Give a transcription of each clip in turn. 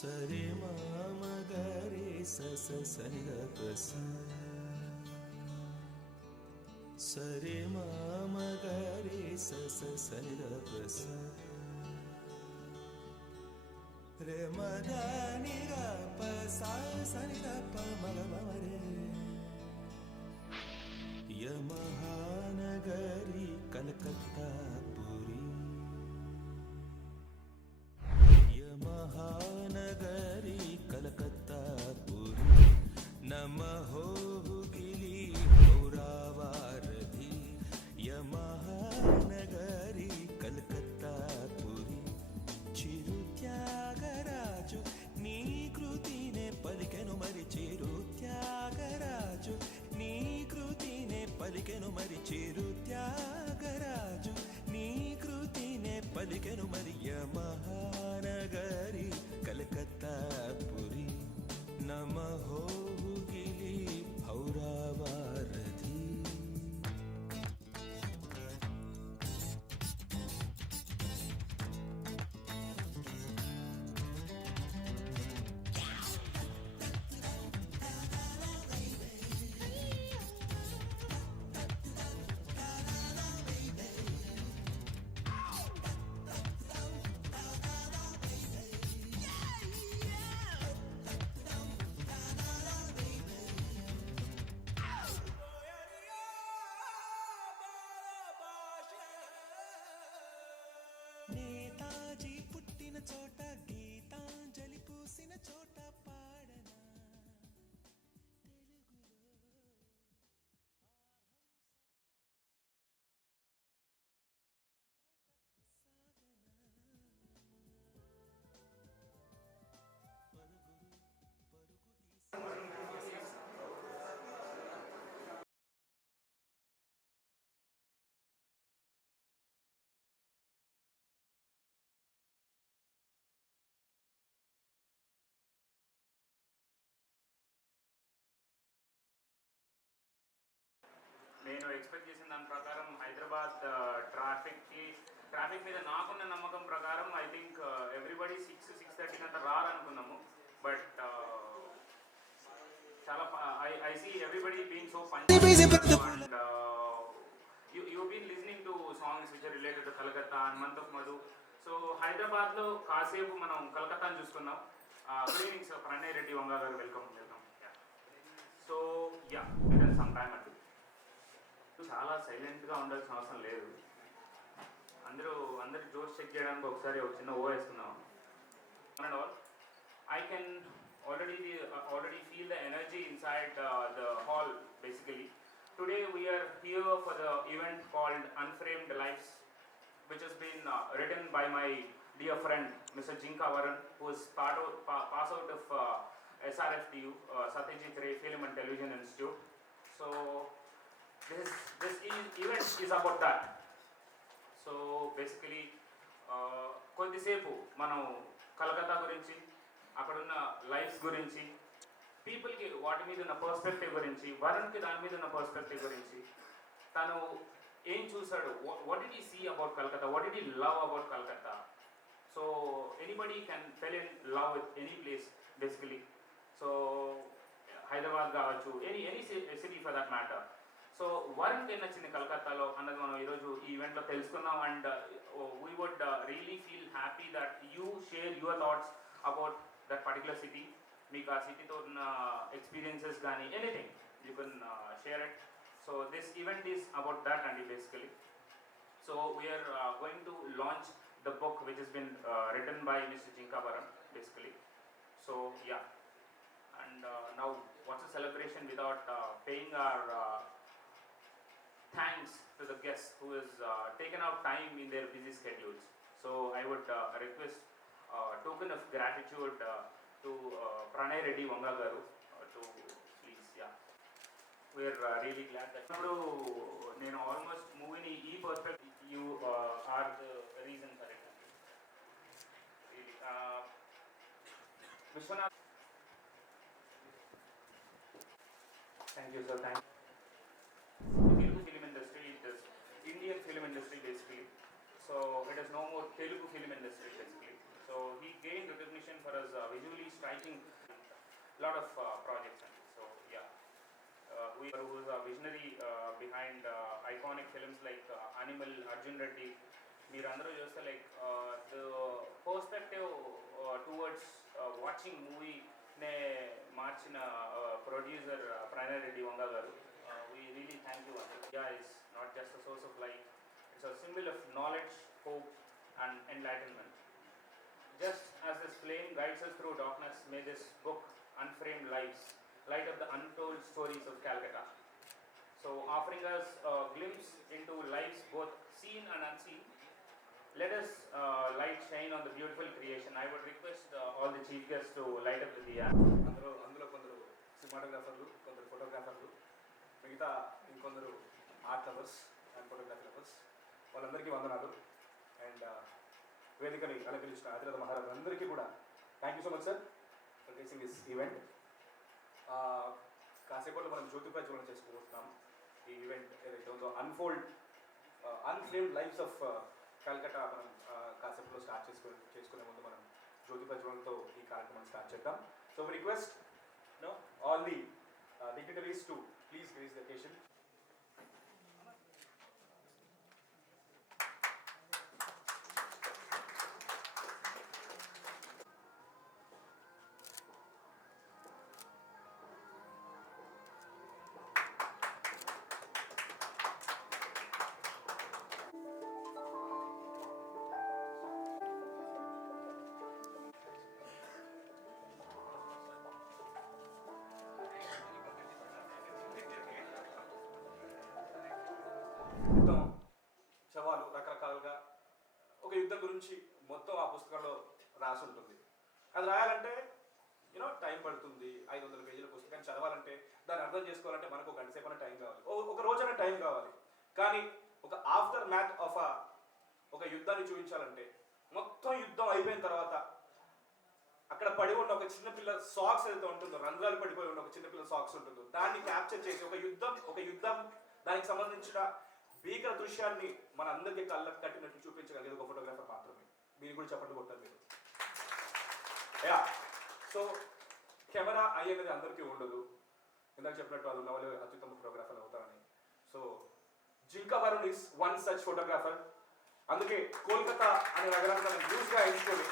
సరే మామ గరే స సని ద ప స సరే మామ గరే స సని ద ప స రే మద ని ర ప స సని ద ప మ గ మ రే య మహానగరి కలకత్తా పురి య మహానగరి కలకత్తా పురి నమః గిలి గౌరవారధి య మహానగరి కలకత్తా పురి చిరు త్యాగరాజు నీ కృతినే పలికెను మరి చిరు త్యాగరాజు నీ కృతినే పలికెను మరి చిరు త్యాగరాజు నీ కృతినే పలికెను మరి య మహానగరి కలకత్తా పురి నమః గిలి భౌరవారధి నేతాజీ పుట్టిన చోట గీతాంజలి పూసిన చోట పాడనా నేను ఎక్స్పెక్ట్ చేసిన దాని ప్రకారం హైదరాబాద్ ట్రాఫిక్ మీద నాకున్న నమ్మకం ప్రకారం ఐ థింక్ ఎవ్రీబడి 6:30 అంతా రారనుకున్నాము. బట్ చాలా I see everybody being so and you been listening to songs which are related to Calcutta and month of Madhu. So హైదరాబాద్లో కాసేపు మనం కలకత్తాను చూసుకున్నాం. Good evening sir, Pranay Reddy Vanga garu, welcome. So ya some time అండి, చాలా సైలెంట్గా ఉండాల్సిన అవసరం లేదు. అందరూ జోష్ చెక్ చేయడానికి ఒకసారి ఒక చిన్న ఓ వేసుకున్నాం. And all I can already feel the energy inside the hall basically. Today we are here for the event called Unframed Lives, which has been written by my dear friend Mr. Jinka Varan, who is pass out of SRFTU, Satyajit Ray Film and Television Institute. So this event is about that. So basically కొద్దిసేపు మనం కలకత్తా గురించి, అక్కడున్న లైఫ్స్ గురించి, పీపుల్కి వాటి మీద ఉన్న పర్స్పెక్టివ్ గురించి, వరుణ్కి దాని మీద ఉన్న పర్స్పెక్టివ్ గురించి, తను ఏం చూసాడు, what did he see about Calcutta, what did he love about Calcutta. So anybody can fell in love with any place basically. So Hyderabad కావచ్చు, any city for that matter. So వరుణ్కి ఏం నచ్చింది కలకత్తాలో అన్నది మనం ఈరోజు ఈ ఈవెంట్లో తెలుసుకుందాం. And we would really feel happy that you share your thoughts about that particular city. మీకు ఆ సిటీతో ఉన్న ఎక్స్పీరియన్సెస్ కానీ anything you can share it. So this event is about that అండి basically. So we are going to launch the book which has been written by Mr. Jinka Varan basically. So yeah, and now what's a celebration without paying our thanks to the guests who has taken out time in their busy schedules. So I would request token of gratitude to Pranay Reddy Vanga garu to please. Yeah, we're really glad that now nenu almost movie ni ee perspective you are the reason for it. Really Vishwanath, thank you sir, thank you. Telugu film industry, it is Indian film industry basically. So it is no more Telugu film industry basically. So he gained recognition for his visually lot of projects. And so yeah, who's a visionary behind iconic films like Animal, Arjun Reddy. మీరందరూ చూస్తే like the perspective towards watching మూవీనే మార్చిన producer Pranay రెడ్డి వంగ గారు. We really thank you. India is not just a source of light, it's a symbol of knowledge, hope and enlightenment. Just as this flame guides us through darkness, may this book, Unframed Lives, light up the untold stories of Calcutta. So offering us a glimpse into lives both seen and unseen, let us light shine on the beautiful creation. I would request all the chief guests to light up the diya. అందులో కొందరు సినిమాటోగ్రాఫర్లు, కొందరు ఫోటోగ్రాఫర్లు, మిగతా ఇంకొందరు art lovers and photography lovers, వాళ్ళందరికీ వందనాలు. అండ్ వేదికని అలంకరించిన అతిరథ మహారాజు అందరికీ కూడా thank you so much sir for gracing this event. కాసేపట్లో మనం జ్యోతి ప్రజ్వలన చేసుకోబోతున్నాం. ఈ ఈవెంట్ ఏదైతే ఉందో అన్ఫ్లేమ్డ్ లైఫ్స్ ఆఫ్ కల్కట్టా మనం కాసేపట్లో స్టార్ట్ చేసుకునే ముందు మనం జ్యోతి ప్రజ్వలనతో ఈ కార్యక్రమం స్టార్ట్ చేద్దాం. So we request all the dignitaries to please grace the occasion. యుద్ధం శవాలు రకరకాలుగా ఒక యుద్ధం గురించి మొత్తం ఆ పుస్తకంలో రాసి ఉంటుంది. అది రాయాలంటే టైం పడుతుంది. 500 పేజీల పుస్తకాన్ని చదవాలంటే, దాన్ని అర్థం చేసుకోవాలంటే మనకు ఒక గంట సేపు టైం కావాలి, ఒక రోజైనా టైం కావాలి. కానీ ఒక ఆఫ్టర్ మ్యాథ్ ఆఫ్ ఒక యుద్ధాన్ని చూపించాలంటే, మొత్తం యుద్ధం అయిపోయిన తర్వాత అక్కడ పడి ఉన్న ఒక చిన్నపిల్ల సాక్స్ ఏదైతే ఉంటుందో, రంధ్రాలు పడిపోయి ఉన్న ఒక చిన్నపిల్ల సాక్స్ ఉంటుందో, దాన్ని క్యాప్చర్ చేసి ఒక యుద్ధం దానికి సంబంధించిన భీకర దృశ్యాన్ని మన అందరికీ కళ్ళకు కట్టినట్టు చూపించగలిగేది ఒక ఫోటోగ్రాఫర్ మాత్రమే. మీరు కూడా చెప్పట్లు కొట్టారు మీరు. యా, సో కెమెరా అనేది అందరికీ ఉండదు. ఇందాక చెప్పినట్టు అది ఉన్న వాళ్ళు అత్యుత్తమ ఫోటోగ్రాఫర్ అవుతారని. సో Jinka Varun is one such photographer. అందుకే కోల్కతా అనే నగరాన్ని మనం న్యూస్గా ఎంచుకొని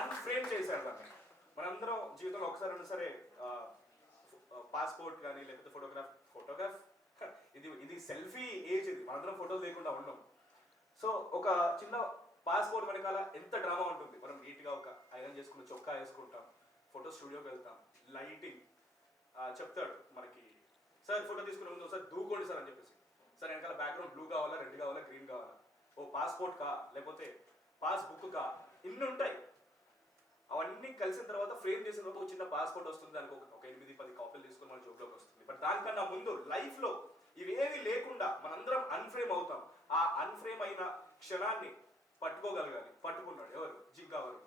అన్ఫ్రేమ్ చేశారు దాన్ని. మనందరం జీవితంలో ఒకసారి సరే పాస్పోర్ట్ కానీ లేకపోతే ఫోటోగ్రాఫ్ ఇది సెల్ఫీ ఏజ్, ఇది మనందరం ఫోటోలు లేకుండా ఉన్నాం. సో ఒక చిన్న పాస్పోర్ట్ వెనకాల ఎంత డ్రామా ఉంటుంది. మనం నీట్గా ఒక ఐరన్ చేసుకుని చొక్కా వేసుకుంటాం, ఫోటో స్టూడియోకి వెళ్తాం, లైటింగ్ చెప్తాడు మనకి, సార్ ఫోటో తీసుకునే ముందు సార్ దూకోండి సార్ అని చెప్పేసి, సార్ వెనకాల బ్యాక్గ్రౌండ్ బ్లూ కావాలా, రెడ్ కావాలా, గ్రీన్ కావాలా, ఓ పాస్పోర్ట్ కా లేకపోతే పాస్బుక్ కా, ఇన్ని ఉంటాయి. అవన్నీ కలిసిన తర్వాత ఫ్రేమ్ చేసిన తర్వాత ఒక చిన్న పాస్పోర్ట్ వస్తుంది, దానికి ఒక 8-10 కాపీలు తీసుకొని మన జోబులోకి వస్తుంది. బట్ దానికన్నా ముందు లైఫ్లో ఇవేవి లేకుండా మనందరం అన్ఫ్రేమ్ అవుతాం. ఆ అన్ఫ్రేమ్ అయిన క్షణాన్ని పట్టుకోగలగాలి. పట్టుకున్నాడు ఎవరు? జింకా వరుణ్.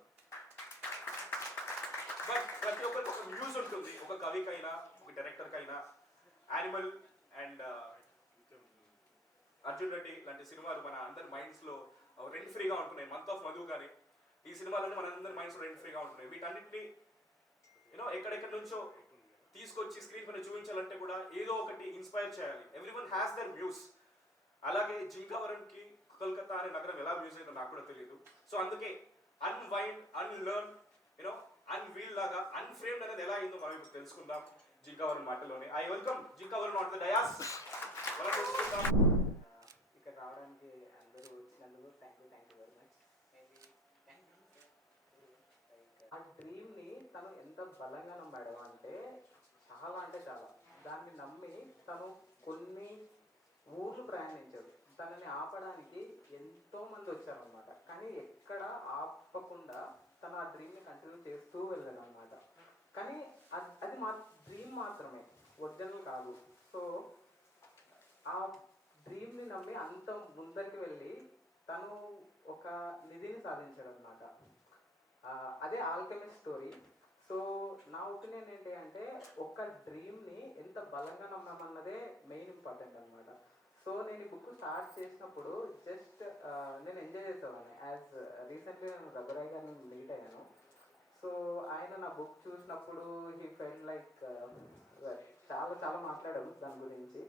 బట్ ప్రతి ఒక్కరికి ఒక మ్యూజ్ ఉంటుంది. ఒక కవికైనా, ఒక డైరెక్టర్కైనా. యానిమల్ అండ్ అర్జున్ రెడ్డి లాంటి సినిమాలు మన అందరి మైండ్స్లో రెంట్ ఫ్రీగా ఉంటున్నాయి. మంత్ ఆఫ్ మధు కానీ ఈ సినిమాలన్నీ మన అందరి మైండ్స్ రెంట్ ఫ్రీగా ఉంటున్నాయి. వీటన్నిటిని ఎక్కడెక్కడి నుంచో తీసుకొచ్చి స్క్రీన్ పైన చూపించాలంటే కూడా ఏదో ఒకటి ఇన్స్పైర్ చేయాలి. Everyone has their views. అలాగే జింకా వరుణ్కి కోల్కతా అనే నగరం ఎలా వ్యూస్ అయిందో నాకు కూడా తెలియదు. సో అందుకే అన్వైండ్, అన్లర్న్, అన్వీల్ లాగా అన్ఫ్రేమ్డ్ అనేది ఎలా అయిందో మనం ఇప్పుడు తెలుసుకుందాం జింకా వరుణ్ మాటలోనే. I welcome Jinka Varun on the dais. మనం తెలుసుకుందాం. ఇక్కడ రావడానికి అందరూ వచ్చినందుకు థ్యాంక్ యూ వెరీ మచ్. ఆ డ్రీమ్ని తను ఎంత బలంగా నమ్మాడు అంటే చాలా దాన్ని నమ్మి తను కొన్ని ఊర్లు ప్రయాణించాడు. తనని ఆపడానికి ఎంతో మంది వచ్చారనమాట. కానీ ఎక్కడ ఆపకుండా తను ఆ డ్రీమ్ని కంటిన్యూ చేస్తూ వెళ్ళాడు అనమాట. కానీ అది మా డ్రీమ్ మాత్రమే, ఒరిజినల్ కాదు. సో ఆ డ్రీమ్ని నమ్మి అంత ముందరికి వెళ్ళి తను ఒక నిధిని సాధించాడు అనమాట. అదే ఆల్కెమిస్ట్ స్టోరీ. సో నా ఒపీనియన్ ఏంటి అంటే ఒక డ్రీమ్ని ఎంత బలంగా నమ్మామన్నదే మెయిన్ ఇంపార్టెంట్ అనమాట. సో నేను ఈ బుక్ స్టార్ట్ చేసినప్పుడు జస్ట్ నేను ఎంజాయ్ చేసేవాడిని. యాజ్ రీసెంట్లీ నేను రఘురాయ్ గారిని మీట్ అయ్యాను. సో సో ఆయన నా బుక్ చూసినప్పుడు హీ ఫెల్ట్ లైక్ చాలా చాలా మాట్లాడాము దాని గురించి.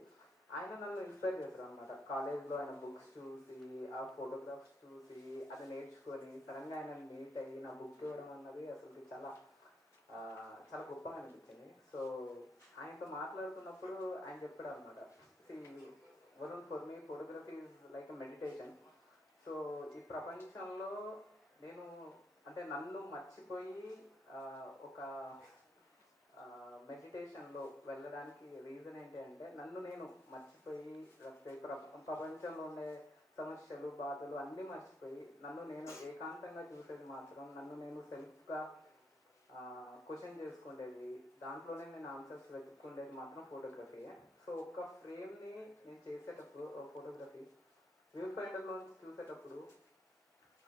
ఆయన నన్ను ఇన్స్పైర్ చేశారు అనమాట. కాలేజ్లో ఆయన బుక్స్ చూసి, ఆ ఫోటోగ్రాఫ్స్ చూసి, అది నేర్చుకొని సడన్గా ఆయన మీట్ అయ్యి నా బుక్ ఇవ్వడం అన్నది అసలు చాలా చాలా గొప్పగా అనిపించింది. సో ఆయనతో మాట్లాడుతున్నప్పుడు ఆయన చెప్పాడు అనమాట, Varun, for me photography is like a meditation. So ఈ ప్రపంచంలో నేను అంటే నన్ను మర్చిపోయి ఒక మెడిటేషన్లో వెళ్ళడానికి రీజన్ ఏంటి అంటే, నన్ను నేను మర్చిపోయి ప్రపంచంలో ఉండే సమస్యలు, బాధలు అన్నీ మర్చిపోయి నన్ను నేను ఏకాంతంగా చూసేది మాత్రం, నన్ను నేను సెల్ఫ్గా క్వశ్చన్ చేసుకునేది, దాంట్లోనే నేను ఆన్సర్స్ వెతుక్కుండేది మాత్రం ఫోటోగ్రఫీయే. సో ఒక ఫ్రేమ్ని నేను చేసేటప్పుడు ఫోటోగ్రఫీ వ్యూ ఫైండర్లో నుంచి చూసేటప్పుడు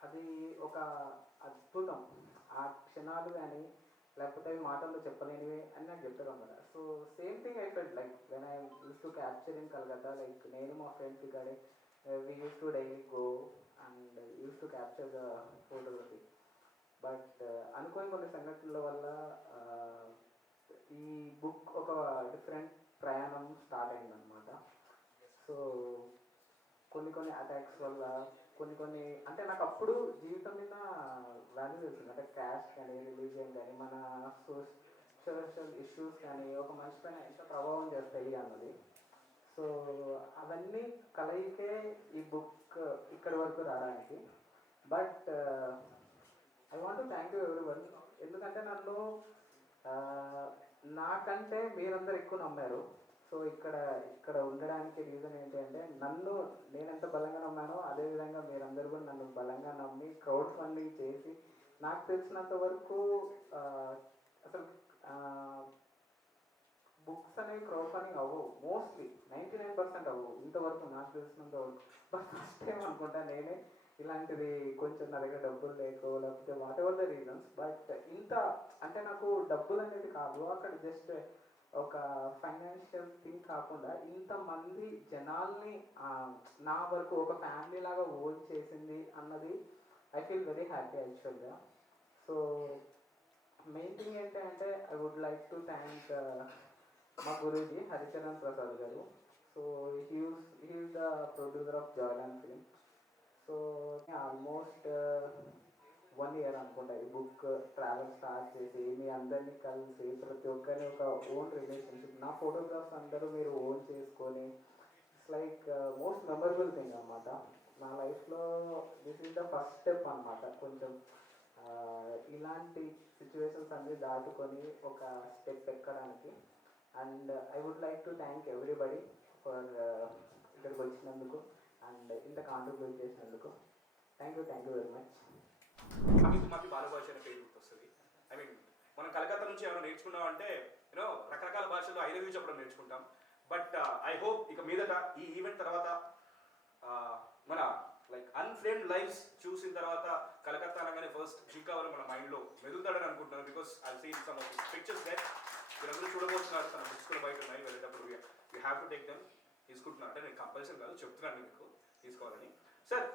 అది ఒక అద్భుతం. ఆ క్షణాలు కానీ లేకపోతే మాటల్లో చెప్పలేనివి అని నాకు చెప్పారు అన్నమాట. So same thing I felt like when I use to capture in Calcutta. లైక్ నేను మా ఫ్రెండ్స్ ఇక్కడే we use to daily go and use to capture the photography. But అనుకోని కొన్ని సంఘటనల వల్ల ఈ బుక్ ఒక డిఫరెంట్ ప్రయాణం స్టార్ట్ అయిందనమాట. సో కొన్ని అటాక్స్ వల్ల కొన్ని అంటే నాకు అప్పుడు జీవితం మీద వాల్యూ తెలిసింది. అంటే క్యాస్ట్ కానీ, రిలీజియన్ కానీ, మన సోషల్ ఇష్యూస్ కానీ ఒక మనిషి పైన ఎంత ప్రభావం చేస్తాయి అన్నది. సో అవన్నీ కలయికే ఈ బుక్ ఇక్కడి వరకు రావడానికి. But I want to thank you everyone. ఎందుకంటే నన్ను నాకంటే మీరందరూ ఎక్కువ నమ్మారు. సో ఇక్కడ ఉండడానికి రీజన్ ఏంటి అంటే, నేను ఎంత బలంగా నమ్మానో అదేవిధంగా మీరందరూ కూడా నన్ను బలంగా నమ్మి క్రౌడ్ ఫండింగ్ చేసి, నాకు తెలిసినంత వరకు అసలు బుక్స్ అనేవి క్రౌడ్ ఫండింగ్ అవ్వవు, మోస్ట్లీ 99% అవ్వవు ఇంతవరకు నాకు తెలిసినంత వరకు. బట్ ఫస్ట్ టైం అనుకుంటా నేనే ఇలాంటిది కొంచెం నా దగ్గర డబ్బులు లేకో లేకపోతే what ever the reasons, but ఇంత అంటే నాకు డబ్బులు అనేది కాదు అక్కడ, జస్ట్ ఒక ఫైనాన్షియల్ థింగ్ కాకుండా ఇంతమంది జనాల్ని నా వరకు ఒక ఫ్యామిలీ లాగా ఓన్ చేసింది అన్నది ఐ ఫీల్ వెరీ హ్యాపీ యాక్చువల్గా. సో మెయిన్ థింగ్ ఏంటంటే I would like to thank మా Guruji Haricharan Prasad garu. So he is the producer of Joyland film. So almost 1 year అనుకుంటా ఈ బుక్ ట్రావెల్ స్టార్ట్ చేసి మీ అందరినీ కలిసి ప్రతి ఒక్కరిని ఒక ఓన్ రిలేషన్షిప్, నా ఫోటోగ్రాఫ్స్ అందరూ మీరు ఓన్ చేసుకొని it's like most memorable thing అనమాట నా లైఫ్లో. This is the first step అనమాట. కొంచెం ఇలాంటి సిచ్యువేషన్స్ అన్నీ దాటుకొని ఒక స్టెప్ ఎక్కడానికి. And I would like to thank everybody for ఇక్కడికి వచ్చినందుకు అండ్ ఇంత కాంట్రిబ్యూట్ చేసినందుకు. Thank you very much. మాకి బాలభాష అనే పేరు గుర్తొస్తుంది. ఐ మీన్ మనం కలకత్తా నుంచి ఏమైనా నేర్చుకున్నామంటే రకరకాల భాషల్లో ఐ లవ్ యూ చెప్పడం నేర్చుకుంటాం. బట్ ఐ హోప్ ఇక మీదట ఈ ఈవెంట్ తర్వాత మన లైక్ అన్ఫ్రేమ్డ్ లైఫ్స్ చూసిన తర్వాత కలకత్తా అనగానే ఫస్ట్ జీకావాలో మన మైండ్లో మెదులుతాడని అనుకుంటున్నాను. Because I seen some of his pictures that మీరందరూ చూడబోతున్నారు. తన బుక్స్ కూడా బయట ఉన్నాయి, వెళ్ళేటప్పుడు you have to take them. తీసుకుంటున్నాను అంటే నేను కంపల్సరీ కాదు, చెప్తున్నాను మీకు తీసుకోవాలని. సార్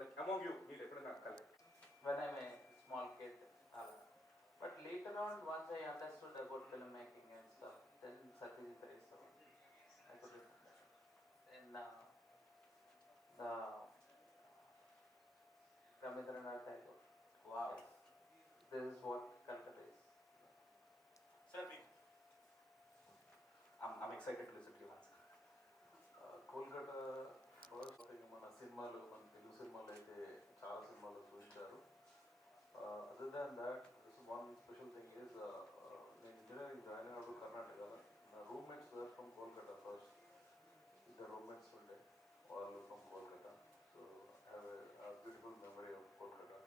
like among you మీరు ఎప్పుడైనా కలిసి when I'm a small kid but later on once I understood about filmmaking and stuff, then Satyajit Ray, so I could then the Rabindranath Tagore. Wow, this is what Calcutta is. Sir, I'm excited to listen to you answer. Kolkata first మన సినిమాలు, మన తెలుగు సినిమాలు అయితే చాలా సినిమాలు చూపించారు. Other than that one special thing is నేను engineering join అయినప్పుడు కర్ణాటక, నా roommates were from Kolkata. First ఇద్దరు రూమ్మేట్స్ ఉండే, వాళ్ళు from Kolkata. So have a beautiful memory of Kolkata.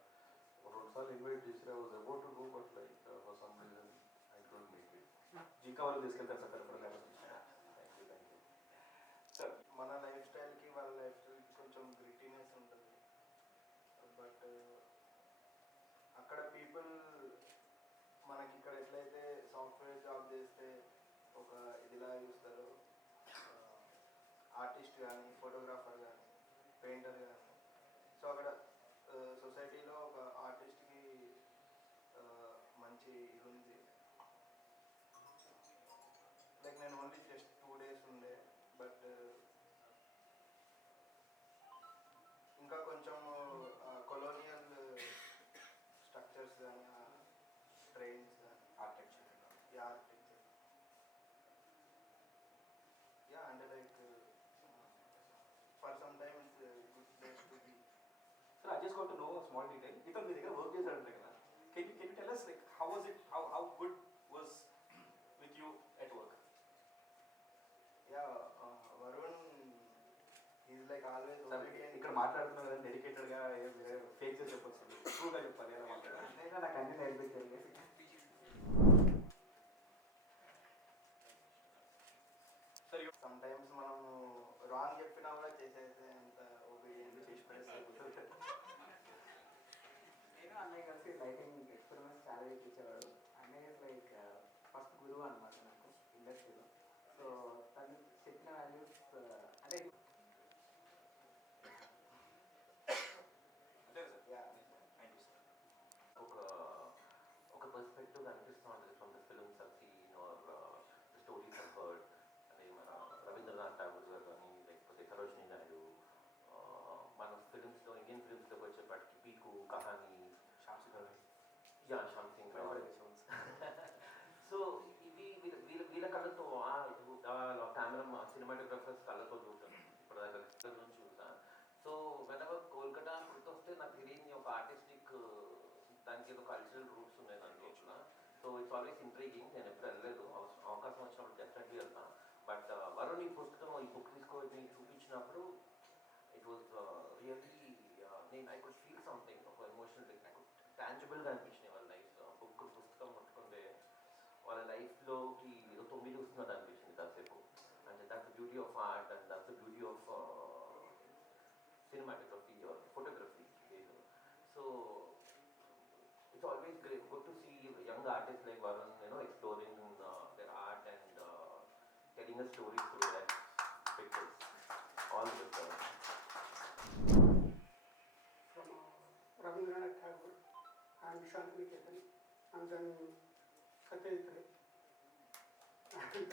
2 సార్లు ఇన్వైట్ చేసి I was about to go, but like for some reason I couldn't make it. జీకావాలో తీసుకెళ్తారు సార్ అక్కడ. Thank you. సార్ మన లైఫ్ స్టైల్కి వాళ్ళ లైఫ్ స్టైల్కి కొంచెం గ్రిటీనెస్ ఉంటుంది. బట్ అక్కడ పీపుల్ మనకి ఇక్కడ ఎట్లయితే సాఫ్ట్వేర్ జాబ్ చేస్తే ఒక ఇదిలా చూస్తారు, ఆర్టిస్ట్ కానీ, ఫోటోగ్రాఫర్ కానీ, పెయింటర్ కానీ. సో అక్కడ సొసైటీలో ఒక ఆర్టిస్ట్కి మంచి ఇది ఉంది. లైక్ నేను ఓన్లీ జస్ట్ 2 days ఉండే, బట్ ఇంకా కొంచెం కొలోనియల్ స్ట్రక్చర్స్ కానీ ట్రైన్స్ కానీ ఆర్కిటెక్చర్ ఆర్కిటెక్చర్ అంటే like for some time it's good place to be. Sir, I just want to know small detail. ఇతను మీ దగ్గర వర్క్ చేశాడంటే కదా, can you tell us like how was it, how good was with you at work? Varun is like always ఇక్కడ మాట్లాడుతున్నా కదా డెడికేటెడ్గా ఫేక్ చేసి చెప్పొచ్చు, ట్రూగా చెప్పాలి ఎలా మాట్లాడాలి. నేను నాకు అన్ని నేర్పించండి. సరే, సమ్ టైమ్స్ మనం రాంగ్ చెప్పినా కూడా చేసేసే అంత ఒబీడియన్స్ చేసి చేసి నేను అన్నయ్య కలిసి లైటింగ్ ఎక్స్పెరిమెంట్స్ చాలా చేయించేవాడు. అన్నయ్య లైక్ ఫస్ట్ గురువు అనమాట నాకు ఇండస్ట్రీలో. సో తను చెప్పిన వాల్యూస్ అంటే ఒక పర్స్పెక్టివ్ కనిపిస్తూ ఉంటుంది from the films are seen or the stories are heard. అదే మన రవీంద్రనాథ్ ఠాగూర్ గారు కానీ లేకపోతే సరోజినీ నాయుడు, మన ఫిల్మ్స్లో ఇండియన్ ఫిల్మ్స్లోకి వచ్చేప్పటికి పీకు కహానీ, శ్యామ్ సింగ్ సో ఇవి వీళ్ళ కళ్ళతో కెమెరా సినిమాటోగ్రఫర్స్ కళ్ళతో చూసాను ఇప్పటిదాకా నుంచి చూసా. సో వెనవర్ కోల్కతా గుర్తొస్తే నాకు తెలియని ఒక ఆర్టిస్టిక్ దానికి ఏదో కల్చరల్ రూట్స్ ఉన్నాయి దాంట్లో. So it's always intriguing. నేను ఎప్పుడు వెళ్ళలేదు, అవకాశం వచ్చినప్పుడు డెఫినెట్లీ వెళ్తాను. బట్ వరుణ్ ఈ పుస్తకం ఈ బుక్ తీసుకొని చూపించినప్పుడు ఇట్ వాజ్ రియల్లీ నేను ఐ కుడ్ ఫీల్ సంథింగ్, ఒక ఎమోషనల్ ఐ కుడ్ టాంజిబుల్గా అనిపించినాయి వాళ్ళ లైఫ్. పుస్తకం పట్టుకుంటే వాళ్ళ లైఫ్లోకి ఏదో 9 చూస్తున్నట్టు అనిపించింది కాసేపు. అంటే that's the beauty of art and that's the beauty of cinematography or photography. So it's always great, good to see young artists like Varun, exploring their art and telling us stories through their pictures. All the best. From Rabindranath Tagore and Shantiniketan, and then Satyajit Ray. And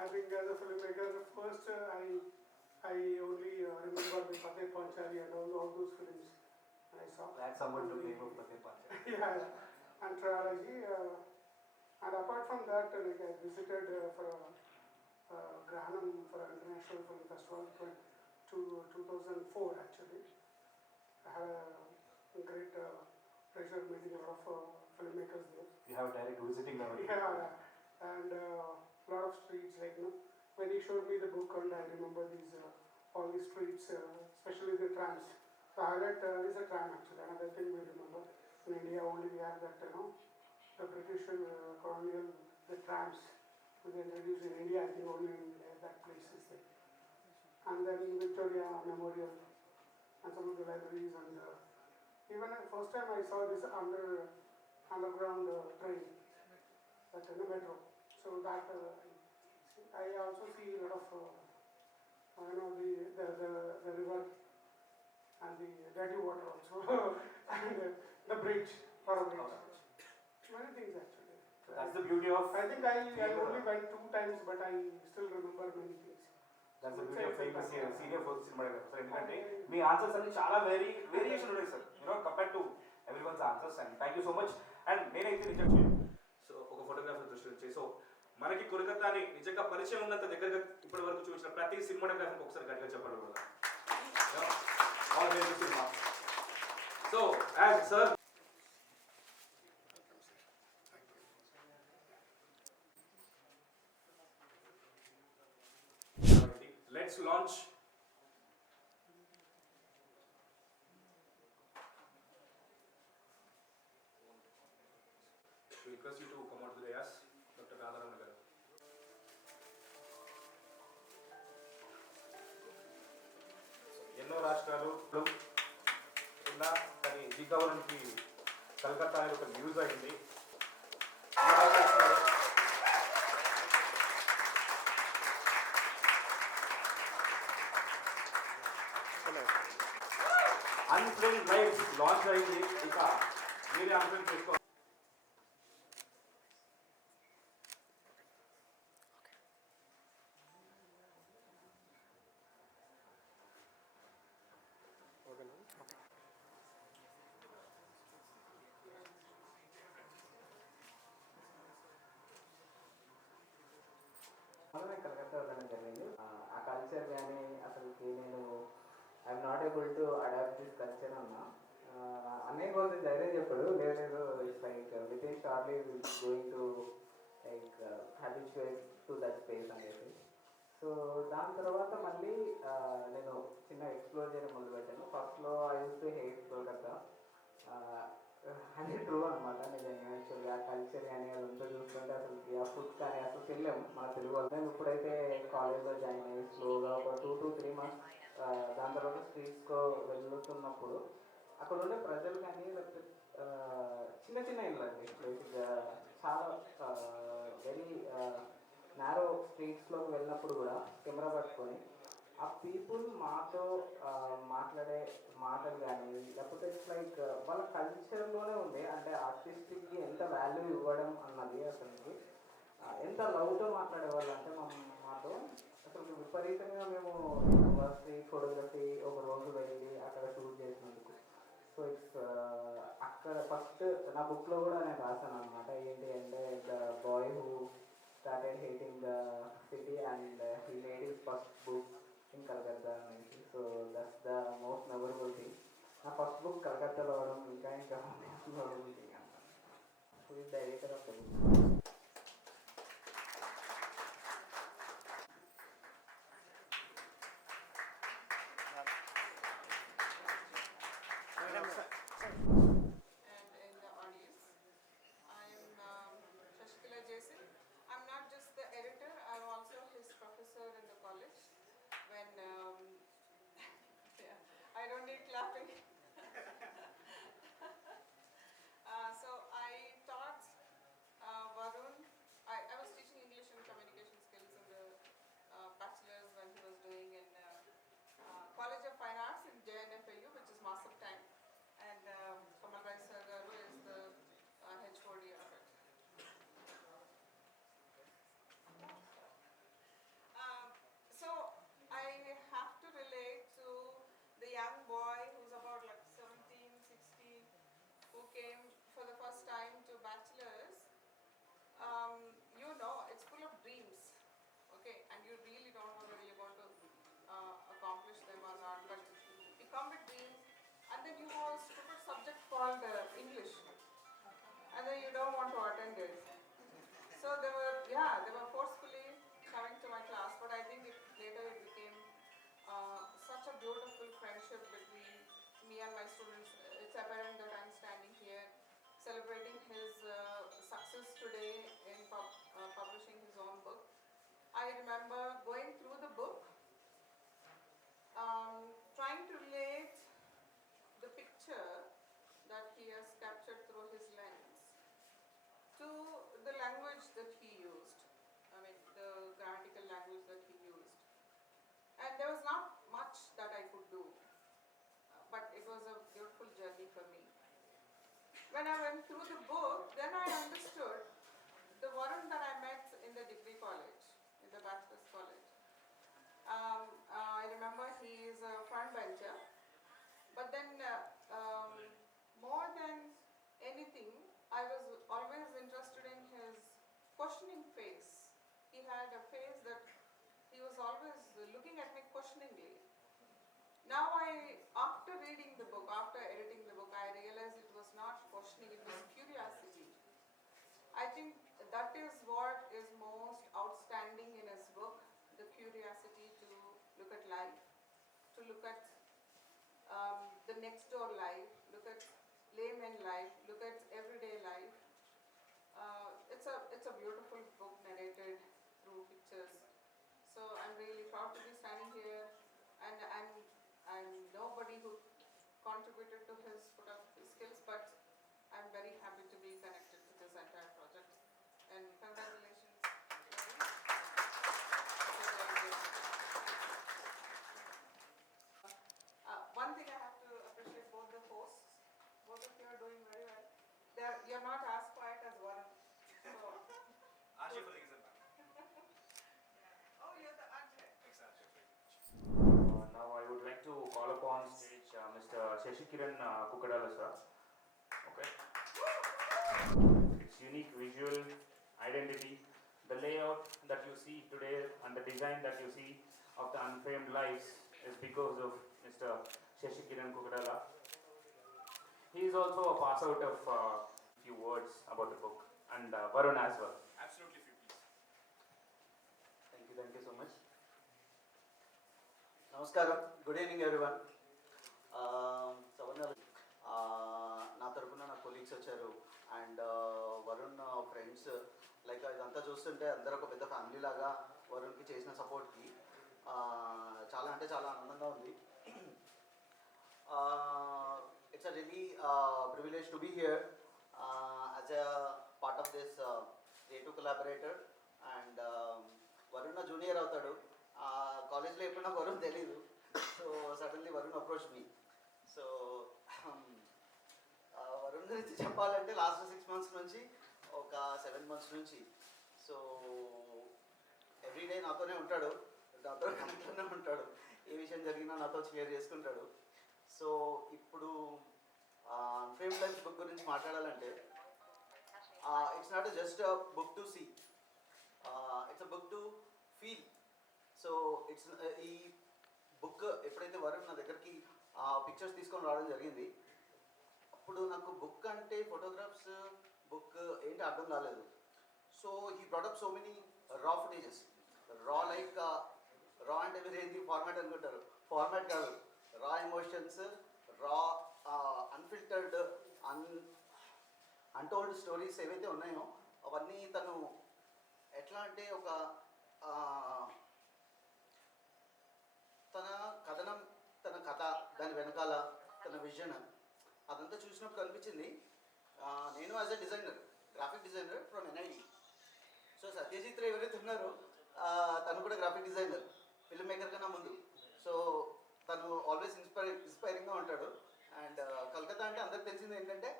I think as a filmmaker, first I only remember the Fateh Panchali and all those films I saw. Glad someone took the name of Fateh Panchali. Yeah, and trilogy. And apart from that, like I visited for Grahanam for International Film Festival to 2004 actually. I had a great pleasure meeting a lot of filmmakers there. You have a direct visiting memory. Yeah, and lot of streets like when he showed me the book, and I remember these all the streets, especially the trams. The highlight is a tram actually. Another thing we remember in India only we have that the British colonial the trams which they introduced in India. I think only in that place is there. And then Victoria Memorial and some of the libraries, and even first time I saw this underground train, that in the metro. So that I also see a lot of the river and the dirty water also and the bridge or a bridge. Many things actually. So that's the beauty of. I think I only went 2 times, but I still remember many things. That's the beauty of famous senior folk cinematographers. ఎందుకంటే మీ ఆన్సర్స్ అన్ని చాలా వేరియేషన్ ఉన్నాయి sir, compare to everyone's answers. And thank you so much. And నేనైతే రిజెక్ట్ చేయను. సో ఒక ఫోటోగ్రాఫర్ దృష్టి నుంచి, సో మనకి కోల్కతాని నిజంగా పరిచయం ఉన్నంత దగ్గరగా ఇప్పటి వరకు చూపించిన ప్రతి సినిమాటోగ్రాఫర్కి ఒకసారి గట్టిగా చెప్పడం కూడా. All famous cinema. So as sir let's launch we request you to come out to the dais, Dr. Radharam Nagar. ఎన్నో రాష్ట్రాలు ఉన్నా కానీ దిగవరంకి కలకత్తా అనేది ఒక న్యూస్ అయింది. అన్ఫిల్మ్ లైవ్ లాంచ్ అయింది. ఇక మీరే అన్ఫిల్మ్ చేసుకోవాలి. కల్చర్ కానీ అసలుకి నేను I'm not able to adapt this culture అన్నా. అన్నయ్య కొంచెం ధైర్యం చెప్పాడు, లేదు it's like with in shortly going to like habituate to that space అనేసి. సో దాని తర్వాత మళ్ళీ నేను చిన్న ఎక్స్ప్లోర్ చేయడం మొదలుపెట్టాను. ఫస్ట్లో I use to hate Kolkata, అది ట్రూ అనమాట. నిజంగా యాక్చువల్గా ఆ కల్చర్ కానీ అదంతా చూస్తుంటే అసలు ఆ ఫుడ్ కానీ అసలు తెలియము మన తెలుగు వాళ్ళు. మేము ఇప్పుడైతే కాలేజ్లో జాయిన్ అయ్యి స్లోగా ఒక 2 to 3 months దాని తర్వాత స్ట్రీట్స్కో వెళ్తున్నప్పుడు అక్కడ ఉండే ప్రజలు కానీ లేకపోతే చిన్న చిన్న ఇళ్ళు అండి, బేసిక్గా చాలా వెరీ నారో స్ట్రీట్స్లోకి వెళ్ళినప్పుడు కూడా కెమెరా పట్టుకొని ఆ పీపుల్ మాతో మాట్లాడే మాటలు కానీ లేకపోతే ఇట్స్ లైక్ వాళ్ళ కల్చర్లోనే ఉంది. అంటే ఆర్టిస్ట్కి ఎంత వాల్యూ ఇవ్వడం అన్నది అసలుకి ఎంత లవ్తో మాట్లాడేవాళ్ళు అంటే మాతో అసలు విపరీతంగా మేము స్ట్రీట్ ఫోటోగ్రఫీ ఒక రోజు వెళ్ళి అక్కడ షూట్ చేసినందుకు. సో ఇట్స్ అక్కడ ఫస్ట్ నా బుక్లో కూడా నేను రాశాను అనమాట. ఏంటి అంటే the boy who started hating the city and he made his first book in Calcutta అనేసి. So that's the most memorable thing. నా ఫస్ట్ బుక్ కలకత్తాలో అవడం ఇంకా మెమరబుల్ థింగ్ అనమాట. Who is director of the book. And in the audience. I am Shashikala Jason. I'm not just the editor, I'm also his professor in the college. When yeah, I don't need clapping. So I taught Varun. I was teaching English and communication skills in the bachelor's when he was doing in College of Fine Arts in JNFAU, which is Master Time. And Kamal Rai Sir Garu is the HOD of it. So I have to relate to the young boy who's about like 17, 16, who came for the first time to bachelor's. You know, it's full of dreams, okay, and you really don't know whether you're going to accomplish them or not, but you come with dreams. And then you have a stupid subject called English, and then you don't want to attend it. So they were forcefully coming to my class, but I think later it became such a beautiful friendship between me and my students. It's apparent that I'm standing here celebrating his success today in publishing his own book. I remember going through the book, trying to relate the picture that he has captured through his lens to the language that he used. I mean, the grammatical language that he used. And there was not much that I could do, but it was a beautiful journey for me. When I went through the book, then I understood the Varun that I met in the degree college, in the bachelor's college. I remember he is a front bencher. But then, more than anything, I was always interested in his questioning face. He had a face that he was always looking at me questioningly. Now after reading the book, after editing the book, I realized it was not questioning, it was curiosity. I think that is what is most outstanding in his book, the curiosity to look at life, to look at the next door life, look at layman life, look at everyday life. It's a beautiful book narrated through pictures. So I'm really proud to be standing here, and I'm nobody who contributed to his photography skills, but I'm very happy to be connected to this entire project. And congratulations. One thing I have to appreciate both the hosts. Both of you are doing very well. You're not as quiet as one. So. Ashifali is a man. Oh, you're the architect. Exactly. Now I would like to call upon stage Mr. Shashikiran Kukadala sir. Okay. Its unique visual identity, the layout that you see today and the design that you see of the Unframed Lives is because of Mr. Shashi Kiran Kukadala. He is also a pass out of few words about the book, and Varun as well. Absolutely, please. Thank you so much. Namaskaram, good evening everyone. Savarna, నా తరపున నా కొలీగ్స్ వచ్చారు అండ్ Varun friends like ఇదంతా చూస్తుంటే అందరూ ఒక పెద్ద ఫ్యామిలీ లాగా వరుణ్కి చేసిన సపోర్ట్కి చాలా అంటే చాలా ఆనందంగా ఉంది. It's a really privilege to be here as a part of this A2 collaborator and Varun junior అవుతాడు. కాలేజ్లో ఎప్పుడు నాకు వరుణ్ తెలీదు. So suddenly Varun approach me. So Varun గురించి చెప్పాలంటే లాస్ట్ 6 months నుంచి ఒక 7 months నుంచి సో ఎవ్రీడే నాతోనే ఉంటాడు, నాతో కనెక్ట్లోనే ఉంటాడు. ఏ విషయం జరిగినా నాతో షేర్ చేసుకుంటాడు. సో ఇప్పుడు అన్ఫ్రేమ్డ్ లైఫ్స్ బుక్ గురించి మాట్లాడాలంటే it's not just a book to see, it's a book to feel. So it's ఈ బుక్ ఎప్పుడైతే వరుణ్ నా దగ్గరికి పిక్చర్స్ తీసుకొని రావడం జరిగింది, అప్పుడు నాకు బుక్ అంటే ఫోటోగ్రాఫ్స్ బుక్ ఏంటి అర్థం కాలేదు. So he brought up so many రా ఫుటేజెస్. రా లైక్ రా అంటే మీరు ఏంటి ఫార్మాట్ అనుకుంటారు, ఫార్మాట్ కాదు, రా ఎమోషన్స్, రా అన్ఫిల్టర్డ్ అన్టోల్డ్ స్టోరీస్ ఏవైతే ఉన్నాయో అవన్నీ తను ఎట్లా అంటే ఒక తన కథనం, తన కథ, దాని వెనకాల తన విజన్ అదంతా చూసినప్పుడు అనిపించింది. నేను as a designer, graphic designer from NID. So Satyajit Ray ఎవరైతే ఉన్నారో తను కూడా గ్రాఫిక్ డిజైనర్, ఫిల్మ్ మేకర్ కన్నా ముందు. సో తను ఆల్వేస్ ఇన్స్పైరింగ్గా ఉంటాడు. అండ్ కలకత్తా అంటే అందరికి తెలిసింది ఏంటంటే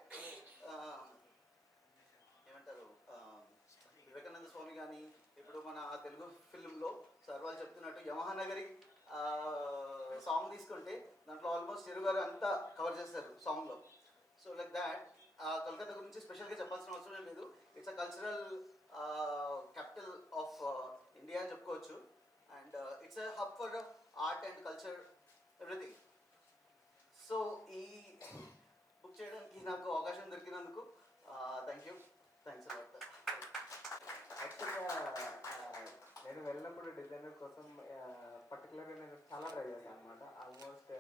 ఏమంటారు, వివేకానంద స్వామి కానీ ఇప్పుడు మన తెలుగు ఫిల్మ్లో సార్ వాళ్ళు చెప్తున్నట్టు యమహానగరి సాంగ్ తీసుకుంటే దాంట్లో ఆల్మోస్ట్ తెలుగుగారు అంతా కవర్ చేస్తారు సాంగ్లో. సో లైక్ దాట్ కలకత్తా గురించి స్పెషల్గా చెప్పాల్సిన అవసరం లేదు. It's a cultural capital of India అని చెప్పుకోవచ్చు. And it's a hub for art and culture everything. So ఈ బుక్ చేయడానికి నాకు అవకాశం దొరికినందుకు థ్యాంక్స్ అలాట్. యాక్చువల్గా నేను వెళ్ళినప్పుడు డిజైనర్ కోసం పర్టికులర్గా నేను చాలా ట్రై చేశాను అనమాట. ఆల్మోస్ట్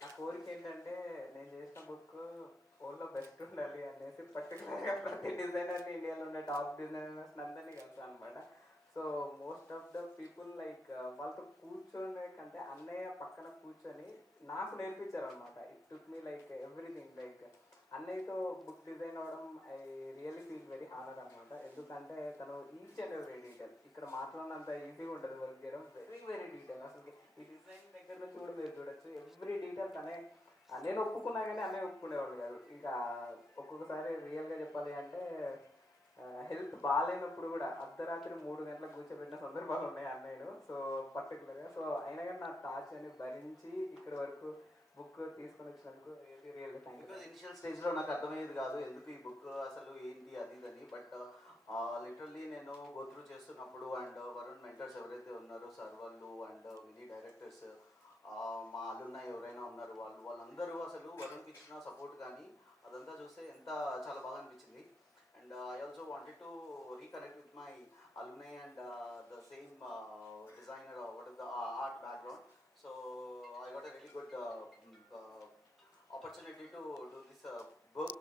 నా కోరిక ఏంటంటే నేను చేసిన బుక్ ఓన్లో బెస్ట్ ఉండాలి అనేసి పర్టికులర్గా ప్రతి డిజైనర్ని, ఇండియాలో ఉండే టాప్ డిజైనర్స్ అందరినీ కలిసాను అనమాట. So most of the people like వాళ్ళతో కూర్చొని కంటే అన్నయ్య పక్కన కూర్చొని నాకు నేర్పించారు అనమాట. It took me like everything. Like అన్నయ్యతో బుక్ డిజైన్ అవ్వడం I really feel very honour అనమాట. ఎందుకంటే తను ఈచ్ అండ్ ఎవ్రీ డీటెయిల్ ఇక్కడ మాట్లాడినంత ఈజీగా ఉంటుంది వర్క్ చేయడం. Very detail. అసలు ఈ డిజైన్ దగ్గర నుంచి కూడా మీరు చూడొచ్చు, ఎవ్రీ డీటెయిల్ తనే. నేను ఒప్పుకున్నా కానీ అన్నయ్య ఒప్పుకునేవాళ్ళు కాదు. ఇంకా ఒక్కొక్కసారి రియల్గా చెప్పాలి అంటే హెల్త్ బాగాలేనప్పుడు కూడా అర్ధరాత్రి 3 గంటలకు కూర్చోబెట్టిన సందర్భాలు ఉన్నాయి అన్నయ్యను. సో పర్టికులర్గా సో అయినా కానీ నా టార్చ్ అని భరించి ఇక్కడ వరకు బుక్ తీసుకొని వచ్చినందుకు really thank you. Because initial స్టేజ్లో నాకు అర్థమయ్యేది కాదు ఎందుకు ఈ బుక్ అసలు ఏంటి అది ఇదని. బట్ లిటరల్లీ నేను గోత్రూ చేస్తున్నప్పుడు అండ్ వరుణ్ మెంటర్స్ ఎవరైతే ఉన్నారో సార్ వాళ్ళు అండ్ మినీ డైరెక్టర్స్, మా అలున్నా ఎవరైనా ఉన్నారు వాళ్ళందరూ అసలు వరుణ్కి ఇచ్చిన సపోర్ట్ కానీ అదంతా చూస్తే ఎంత చాలా బాగా అనిపించింది. And I also wanted to reconnect with my alumni and the same designer or what is the art background. So I got a really good opportunity to do this book.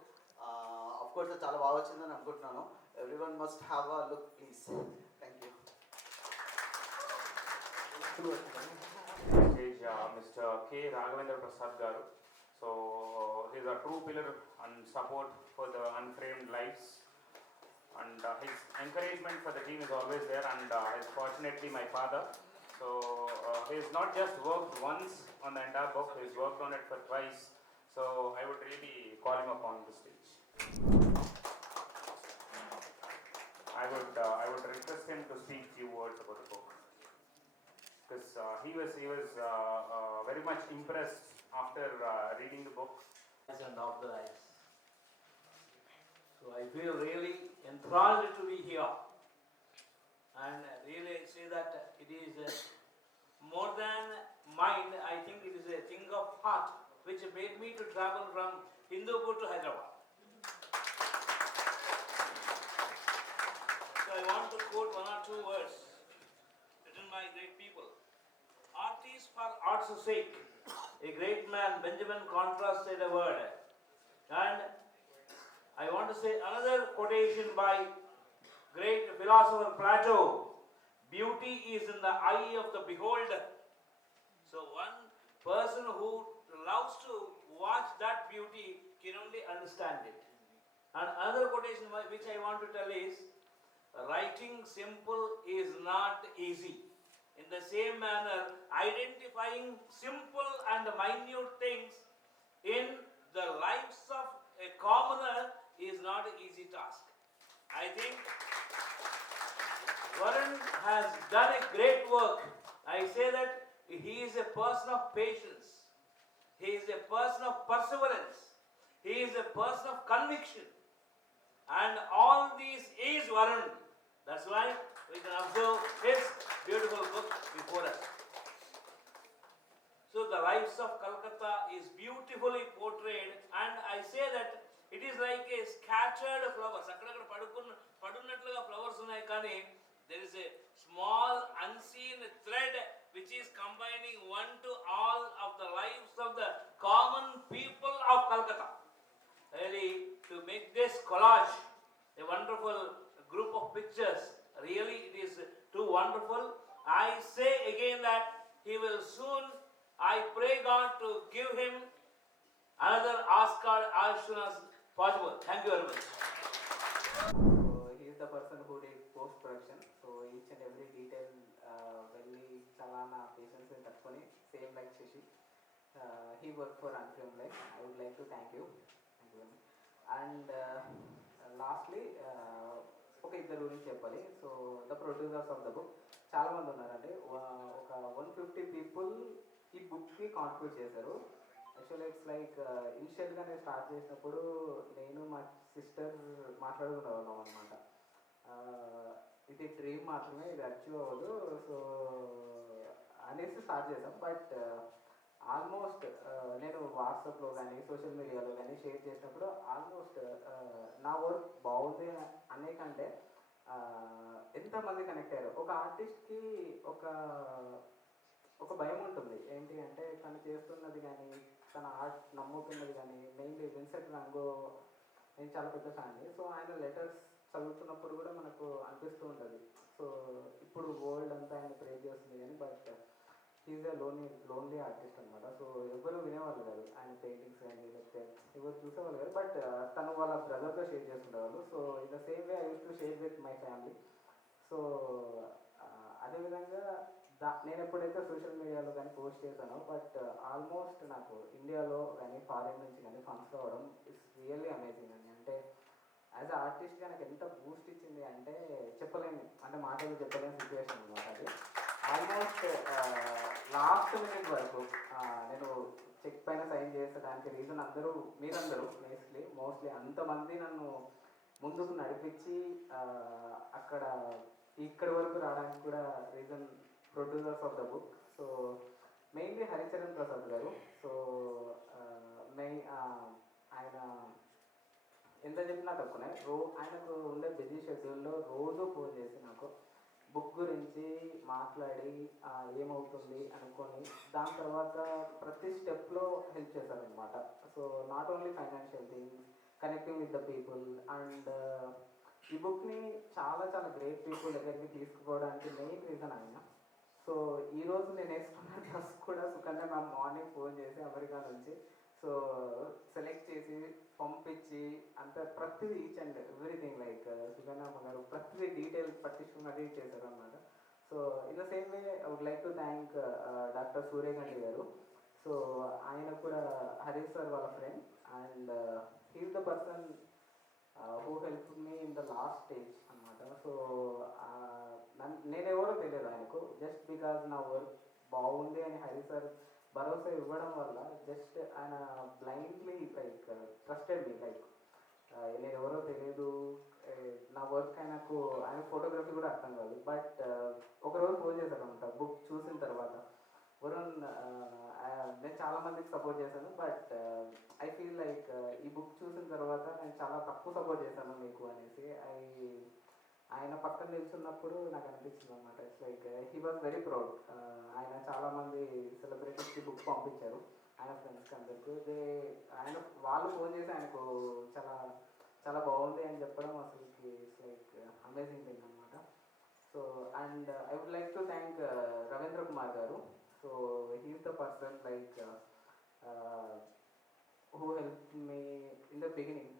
Of course, చాలా బాగా వచ్చిందని అనుకుంటున్నాను. Everyone must have a look, please. Thank you. Stage Mr. K. Raghavendra Prasad Garu. So he is a true pillar and support for the Unframed Lives. And his encouragement for the team is always there, and is fortunately my father. So he has not just worked once on the entire book, he has worked on it for twice. So I would really call him upon the stage. I would request him to speak few words about the book, because he was very much impressed after reading the book. And of the eyes. So I feel really enthralled to be here, and really say that it is heart which made me to travel from Hindupur to Hyderabad. So I want to quote one or two words written by great people. Art is for art's sake. A great man, Benjamin Contrast, said a word. And I want to say another quotation by great philosopher Plato. Beauty is in the eye of the beholder. So one person who loves to watch that beauty can only understand it. And another quotation which I want to tell is, writing simple is not easy. In the same manner, identifying simple and minute things in the lives of a commoner is not an easy task. I think Varun has done a great work. I say that he is a person of patience. He is a person of perseverance. He is a person of conviction. And all these is Varun. That's why we can observe his beautiful book before us. So the lives of Calcutta is beautifully portrayed, and I say that it is like a scattered flowers. అక్కడక్కడ పడున్నట్లుగా flowers ఉన్నాయి, కానీ there is a small unseen thread which is combining one to all of the lives of the common people of Calcutta. Really, to make this collage a wonderful group of pictures, really it is too wonderful. I say again that he will soon, I pray God to give him another Oscar as soon as possible. Thank you very much. So he is the person who did post production. So each and every detail వెళ్ళి చాలా నా patience తట్టుకొని same like Shashi he worked for Unfilm Life. I would like to thank you. And lastly ఒక ఇద్దరు గురించి చెప్పాలి. So the producers of the book చాలామంది ఉన్నారండి. ఒక 150 పీపుల్ ఈ బుక్కి కాంట్రిబ్యూట్ చేశారు. యాక్చువల్లీ ఇట్స్ లైక్ ఇనిషియల్గా నేను స్టార్ట్ చేసినప్పుడు నేను మా సిస్టర్ మాట్లాడుకునేవాళ్ళం అనమాట. ఇది డ్రీమ్ మాత్రమే, ఇది అచీవ్ అవ్వదు సో అనేసి స్టార్ట్ చేసాం. బట్ ఆల్మోస్ట్ నేను వాట్సాప్లో కానీ సోషల్ మీడియాలో కానీ షేర్ చేసినప్పుడు ఆల్మోస్ట్ నా వర్క్ బాగుంది అనే కంటే ఎంతమంది కనెక్ట్ అయ్యారు. ఒక ఆర్టిస్ట్కి ఒక భయం ఉంటుంది. ఏంటి అంటే తను చేస్తున్నది కానీ తన ఆర్ట్ నమ్ముతున్నది కానీ మెయిన్లీ విన్సెంట్ రంగో నేను చాలా పెద్ద ఫ్యాన్. సో ఆయన లెటర్స్ చదువుతున్నప్పుడు కూడా మనకు అనిపిస్తూ ఉంటుంది. సో ఇప్పుడు వరల్డ్ అంతా ఆయన ప్రేజ్ చేస్తుంది కానీ but he's a lonely artist అనమాట. సో ఎవరు వినేవాళ్ళు కాదు ఆయన పెయింటింగ్స్ కానీ లేకపోతే ఎవరు చూసేవాళ్ళు కాదు. బట్ తను వాళ్ళ బ్రదర్తో షేర్ చేసుకునేవాళ్ళు. So in the same way I use to share with my family. So అదేవిధంగా నేను ఎప్పుడైతే సోషల్ మీడియాలో కానీ పోస్ట్ చేశానో బట్ ఆల్మోస్ట్ నాకు ఇండియాలో కానీ ఫారిన్ నుంచి కానీ ఫండ్స్ రావడం ఇట్స్ రియల్లీ అమేజింగ్ అండి. అంటే యాజ్ అ ఆర్టిస్ట్గా నాకు ఎంత బూస్ట్ ఇచ్చింది అంటే చెప్పలేను, అంటే మాటలు చెప్పలేని సిచ్యువేషన్ అనమాట అది. ఆల్మోస్ట్ లాస్ట్ మినిట్ వరకు నేను చెక్ పైన సైన్ చేసడానికి రీజన్ మీరందరూ మోస్ట్లీ అంతమంది నన్ను ముందుకు నడిపించి ఇక్కడి వరకు రావడానికి కూడా reason producers of the book. So mainly Haricharan Prasad garu. So ఆయన ఎంత చెప్పినా తక్కువనే. ఆయనకు ఉండే బిజీ షెడ్యూల్లో రోజు ఫోన్ చేసి నాకు బుక్ గురించి మాట్లాడి ఏమవుతుంది అనుకొని దాని తర్వాత ప్రతి స్టెప్లో హెల్ప్ చేశారనమాట. So not only financial things, connecting with the people. And ఈ బుక్ని చాలా చాలా గ్రేట్ పీపుల్ దగ్గరికి తీసుకుపోవడానికి మెయిన్ రీజన్ ఆయన. సో ఈరోజు నేను వేసుకున్న డ్రెస్ కూడా సుకన్య మ్యామ్ మార్నింగ్ ఫోన్ చేసి అమెరికా నుంచి సో సెలెక్ట్ చేసి పంపించి అంత ప్రతిదీ each and everything like Sukanya garu ప్రతిదీ డీటెయిల్ పట్టించుకున్నది చేశారు అనమాట. So in the same way I would like to thank doctor Suryagandi garu. So ఆయన కూడా హరీష్ సార్ వాళ్ళ friend and he is the person who help me in the last stage అనమాట. సో నేనెవరో తెలియదు ఆయనకు, జస్ట్ బికాజ్ నా వర్క్ బాగుంది అని హరీష్ సార్ భరోసా ఇవ్వడం వల్ల జస్ట్ ఆయన blindly like trusted me. Like నేను ఎవరో తెలియదు, నా వర్క్ ఆయన ఫోటోగ్రఫీ కూడా అర్థం కాదు. బట్ ఒకరోజు ఫోన్ చేశాను అనమాట బుక్ చూసిన తర్వాత. వరుణ్ నేను చాలా మందికి సపోర్ట్ చేశాను. బట్ ఐ ఫీల్ లైక్ ఈ బుక్ చూసిన తర్వాత నేను చాలా తక్కువ సపోర్ట్ చేశాను మీకు అనేసి. ఆయన పక్కన నిల్చున్నప్పుడు నాకు అనిపించింది అనమాట. It's like he was very proud. ఆయన చాలామంది సెలబ్రిటీస్కి బుక్ పంపించారు ఆయన ఫ్రెండ్స్కి అందరికీ. వాళ్ళు ఫోన్ చేసి ఆయనకు చాలా చాలా బాగుంది అని చెప్పడం అసలుకి ఇట్స్ లైక్ అమేజింగ్ థింగ్ అనమాట. So and I would like to thank Ravindra Kumar garu. So he is the person like who help me in the beginning.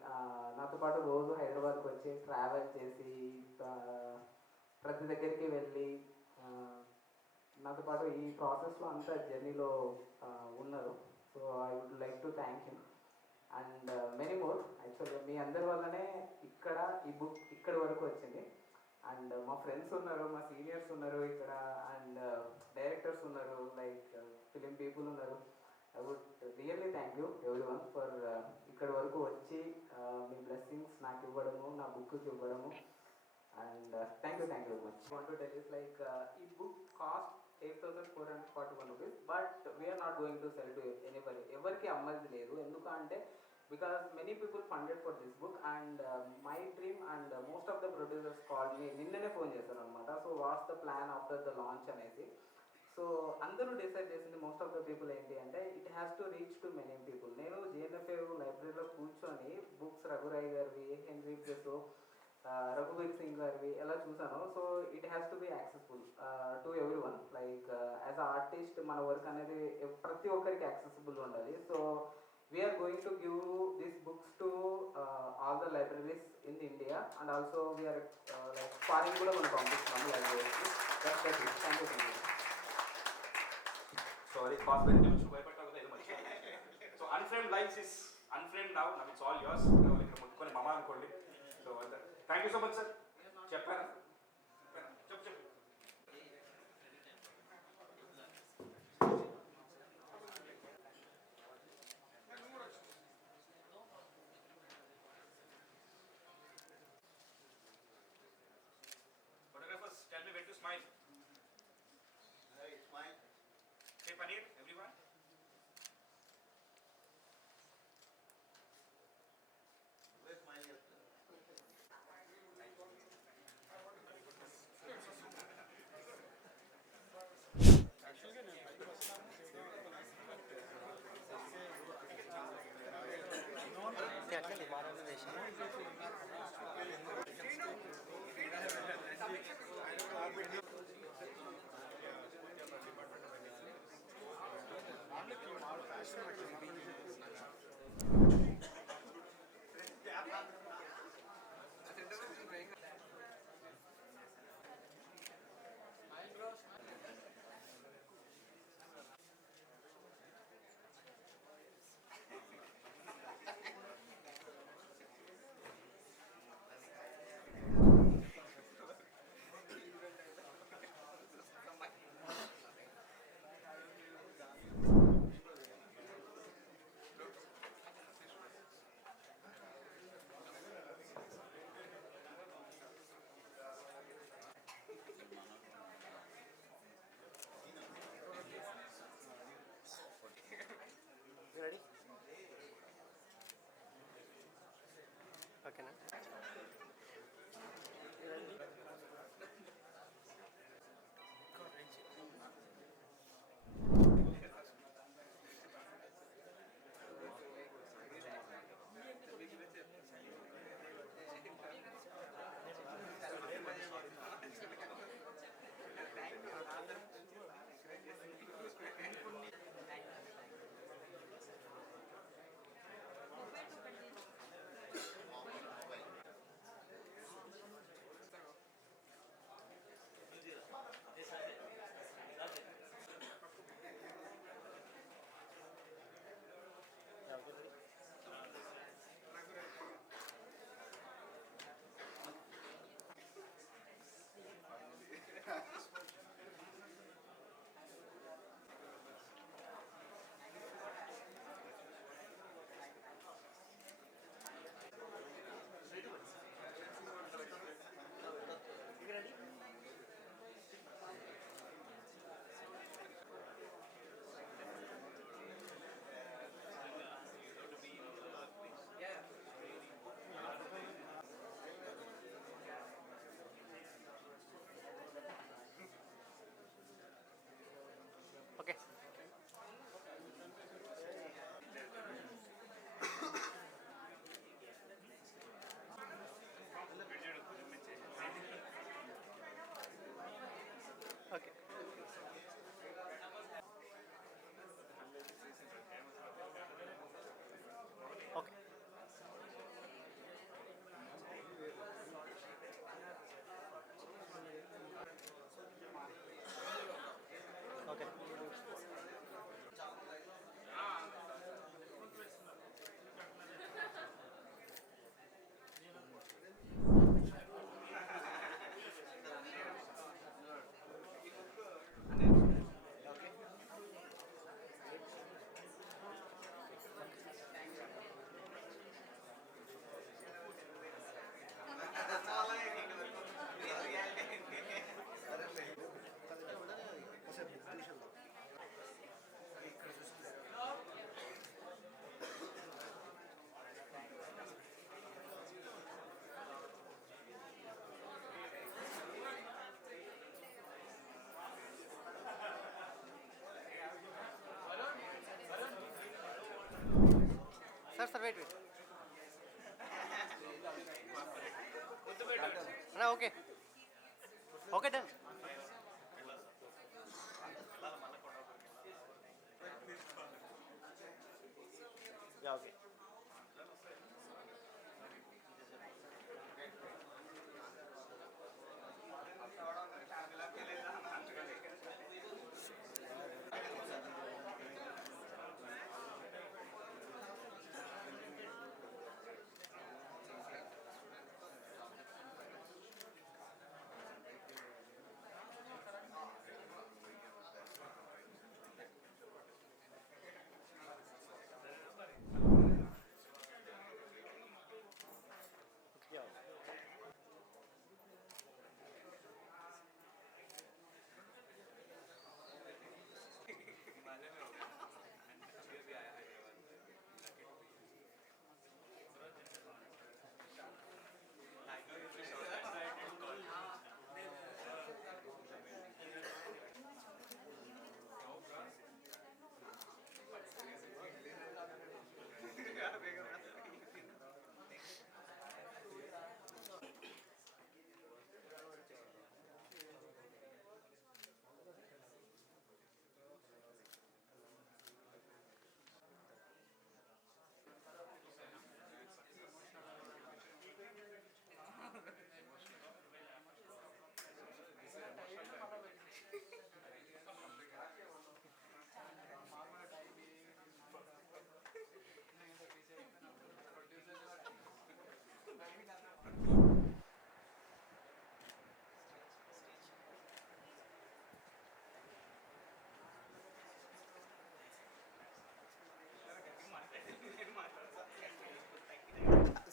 నాతో పాటు రోజు హైదరాబాద్కి వచ్చి ట్రావెల్ చేసి ప్రతి దగ్గరికి వెళ్ళి నాతో పాటు ఈ ప్రాసెస్లో అంతా జర్నీలో ఉన్నారు. So I would like to thank him and many more. యాక్చువల్గా మీ అందరి వల్లనే ఈ బుక్ ఇక్కడి వరకు వచ్చింది. అండ్ మా ఫ్రెండ్స్ ఉన్నారు, మా సీనియర్స్ ఉన్నారు ఇక్కడ, అండ్ డైరెక్టర్స్ ఉన్నారు, లైక్ ఫిలిం పీపుల్ ఉన్నారు. I would really thank you everyone for ఇక్కడి వరకు వచ్చి మీ బ్లెస్సింగ్స్ నాకు ఇవ్వడము, నా బుక్కి ఇవ్వడము. And thank you very much. Want to tell is like ఈ book cost 8,441 rupees, but we are not going to sell to anybody. ఎవరికి అమ్మది లేదు. ఎందుకంటే because many people funded for this book and my dream and most of the producers called me నిన్ననే ఫోన్ చేశారు అనమాట. So what's the plan after the launch అనేసి. సో అందరూ డిసైడ్ చేసింది మోస్ట్ ఆఫ్ ద పీపుల్ ఏంటి అంటే it has to reach to many people. నేను జేఎన్ఎఫ్ఏ లైబ్రరీలో కూర్చొని బుక్స్ రఘురాయ్ గారివి, హెన్రీ ప్రెసో, రఘువీర్ సింగ్ గారివి ఎలా చూసాను. So it has to be accessible to every one. Like as a artist మన వర్క్ అనేది ప్రతి ఒక్కరికి యాక్సెసిబుల్ ఉండాలి. So we are going to give these books to all the libraries in India and also we are like foreign kuda mana పంపిస్తున్నాము libraries ki. That's it. Thank you. Sorry cost పెట్టి కొంచెం భయపడ్డావు కదా, ఇది మంచి. So unframed lifes is unframed now it's all yours. ఇక్కడ ముట్టుకొని మమ అనుకోండి. So thank you so much sir. చెప్పారా చెప్పు. Photographers, tell me when to smile. Hey, smile. Say Paneer, everyone. Where's smile here? Okay. Okay. Okay. Okay. Sir, wait. No, okay. Okay, done. Yeah, okay. Yeah.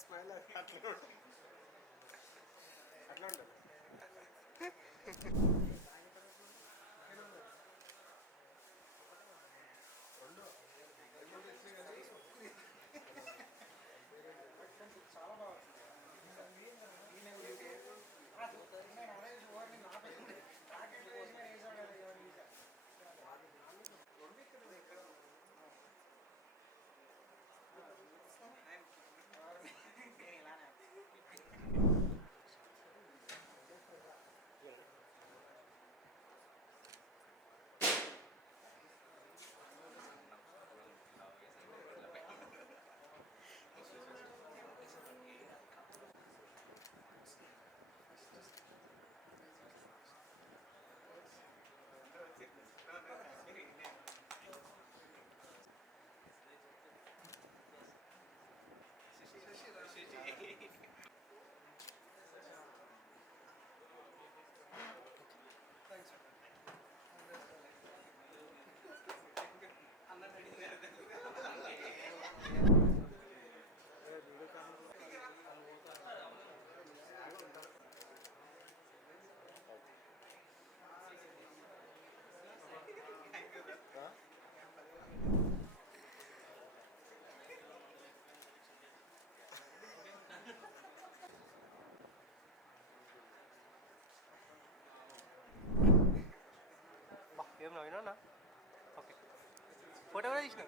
Smile అట్లా ఉంటుంది. చాలా బాగా ఏం నవ్వినా okay photo కూడా తీసిన